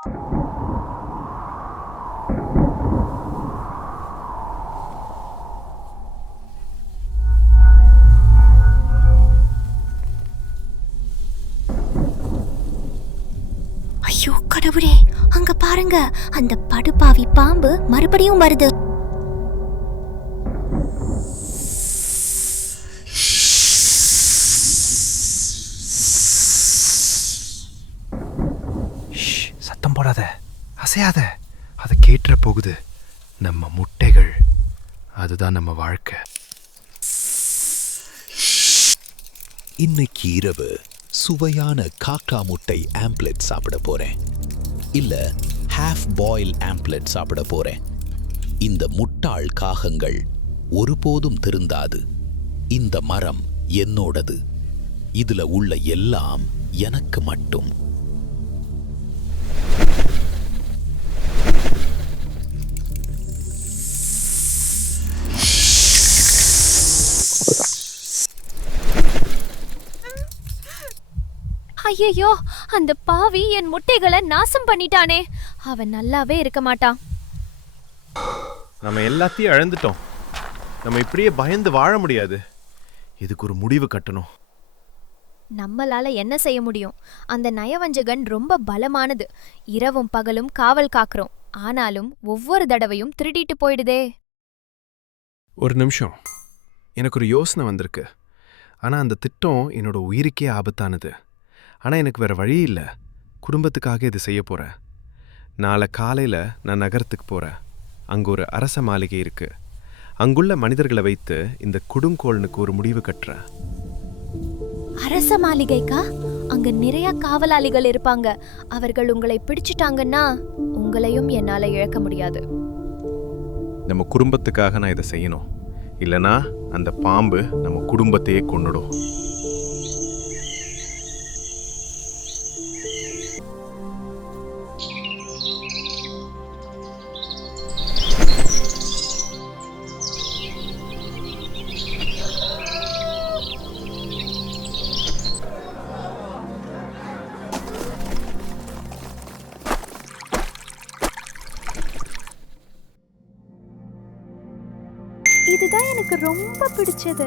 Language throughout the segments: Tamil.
ஐயோ கடவுளே, அங்க பாருங்க, அந்த படுபாவி பாம்பு மறுபடியும் வருது. சத்தம் போடாத, அசையாத. அதை கேட்டுற போகுது. நம்ம முட்டைகள், அதுதான் நம்ம வாழ்க்கை. இன்னைக்கு இரவு சுவையான காக்கா முட்டை ஆம்ப்லெட் சாப்பிட போறேன். இல்ல ஹாஃப் பாயில் ஆம்ப்லெட் சாப்பிட போறேன். இந்த முட்டாள் காகங்கள் ஒருபோதும் திருந்தாது. இந்த மரம் என்னோடது. இதுல உள்ள எல்லாம் எனக்கு மட்டும். ஐயோ, அந்த பாவி என் முட்டைகளை நாசம் பண்ணிட்டானே. அவன் நல்லாவே இருக்க மாட்டான். நம்ம எல்லாத்தையும் இழந்துட்டோம். நம்ம இப்படியே பயந்து வாழ முடியாது. இதுக்கு ஒரு முடிவு கட்டணும். நம்மளால என்ன செய்ய முடியும்? அந்த நயவஞ்சகன் ரொம்ப பலமானது. இரவும் பகலும் காவல் காக்கிறோம். ஆனாலும் ஒவ்வொரு தடவையும் திருடிட்டு போயிடுதே. ஒரு நிமிஷம், எனக்கு ஒரு யோசனை வந்திருக்கு. ஆனால் அந்த திட்டம் என்னோட உயிருக்கே ஆபத்தானது. ஆனால் எனக்கு வேற வழி இல்லை. குடும்பத்துக்காக இது செய்ய போகிறேன். நாளை காலையில் நான் நகரத்துக்கு போகிறேன். அங்கே ஒரு அரச மாளிகை இருக்கு. அங்குள்ள மனிதர்களை வைத்து இந்த கொடுங்கோலனுக்கு ஒரு முடிவு கட்டுறேன். அரச மாளிகைக்கா? அங்க நிறைய காவலாளிகள் இருப்பாங்க. அவர்கள் உங்களை பிடிச்சிட்டாங்கன்னா உங்களையும் என்னால இழக்க முடியாது. நம்ம குடும்பத்துக்காக நான் இதை செய்யணும். இல்லைனா அந்த பாம்பு நம்ம குடும்பத்தையே கொன்னுடும். இதுதான் எனக்கு ரொம்ப பிடிச்சது.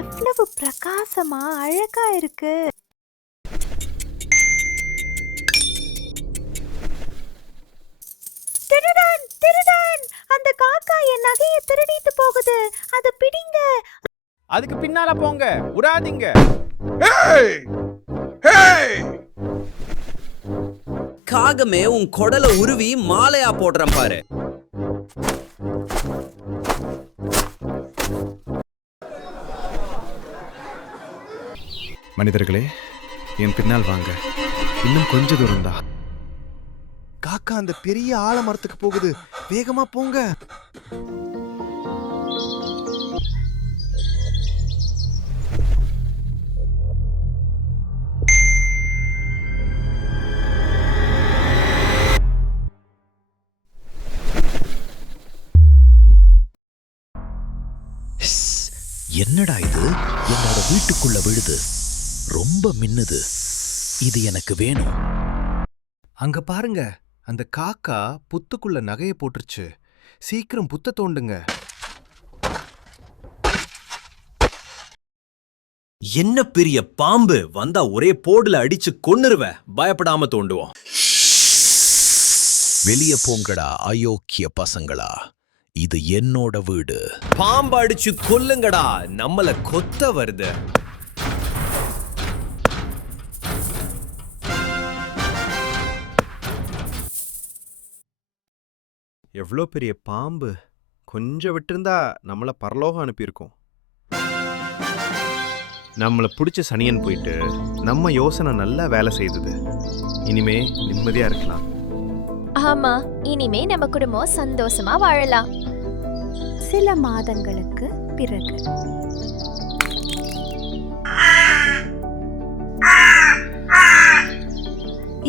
எவ்வளவு பிரகாசமா அழகா இருக்கு. திருடன், திருடன்! அந்த காக்கா என் நகையை திருடிட்டு போகுது. அதை பிடிங்க. அதுக்கு பின்னால போங்க, விடாதீங்க. காகமே, உன் குடலை உருவி மாலையா போடுறேன் பாரு. மனிதர்களே, என் பின்னால் வாங்க. இன்னும் கொஞ்ச தூரம் தான். காக்கா அந்த பெரிய ஆலமரத்துக்கு போகுது. வேகமா போங்க. என்னடா இது? என்னோட வீட்டுக்குள்ள விழுது. ரொம்ப மின்னுது. இது எனக்கு வேணும். அங்க பாருங்க, அந்த காக்கா புத்துக்குள்ள நகையை போட்டுருச்சு. சீக்கிரம் புத்த தோண்டுங்க. என்ன பெரிய பாம்பு! வந்தா ஒரே போடுல அடிச்சு கொன்னுருவ. பயப்படாம தோண்டுவோம். வெளியே போங்கடா அயோக்கிய பசங்களா. இது என்னோட வீடு. பாம்பு அடிச்சு கொல்லுங்கடா, நம்மள கொத்த வருது. எவ்வளோ பெரிய பாம்பு! கொஞ்சம் விட்டிருந்தா நம்மள பரலோகம் அனுப்பியிருக்கோம். நம்மளை பிடிச்ச சனியன் போயிட்டு நம்ம யோசனை நல்லா வேலை செய்தது. இனிமே நிம்மதியா இருக்கலாம். ஆமா, இனிமே நம்ம குடும்பம் சந்தோஷமா வாழலாம். சில மாதங்களுக்கு பிறகு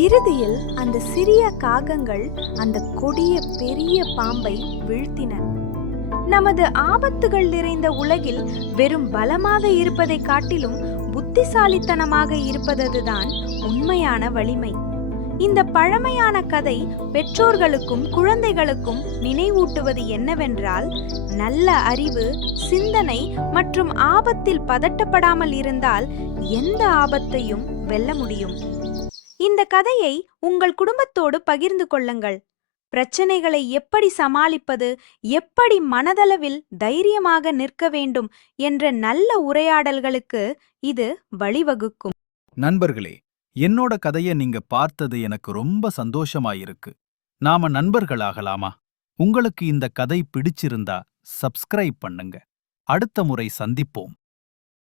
இறுதியில் அந்த சிறிய காகங்கள் அந்த கொடிய பெரிய பாம்பை வீழ்த்தின. நமது ஆபத்துகள் நிறைந்த உலகில் வெறும் பலமாக இருப்பதை காட்டிலும் புத்திசாலித்தனமாக இருப்பதுதான் உண்மையான வலிமை. இந்த பழமையான கதை பெற்றோர்களுக்கும் குழந்தைகளுக்கும் நினைவூட்டுவது என்னவென்றால், நல்ல அறிவு, சிந்தனை மற்றும் ஆபத்தில் பதட்டப்படாமல் இருந்தால் எந்த ஆபத்தையும் வெல்ல முடியும். இந்த கதையை உங்கள் குடும்பத்தோடு பகிர்ந்து கொள்ளுங்கள். பிரச்சனைகளை எப்படி சமாளிப்பது, எப்படி மனதளவில் தைரியமாக நிற்க வேண்டும் என்ற நல்ல உரையாடல்களுக்கு இது வழிவகுக்கும். நண்பர்களே, என்னோட கதைய நீங்க பார்த்தது எனக்கு ரொம்ப சந்தோஷமாயிருக்கு. நாம நண்பர்களாகலாமா? உங்களுக்கு இந்த கதை பிடிச்சிருந்தா சப்ஸ்கிரைப் பண்ணுங்க. அடுத்த முறை சந்திப்போம்.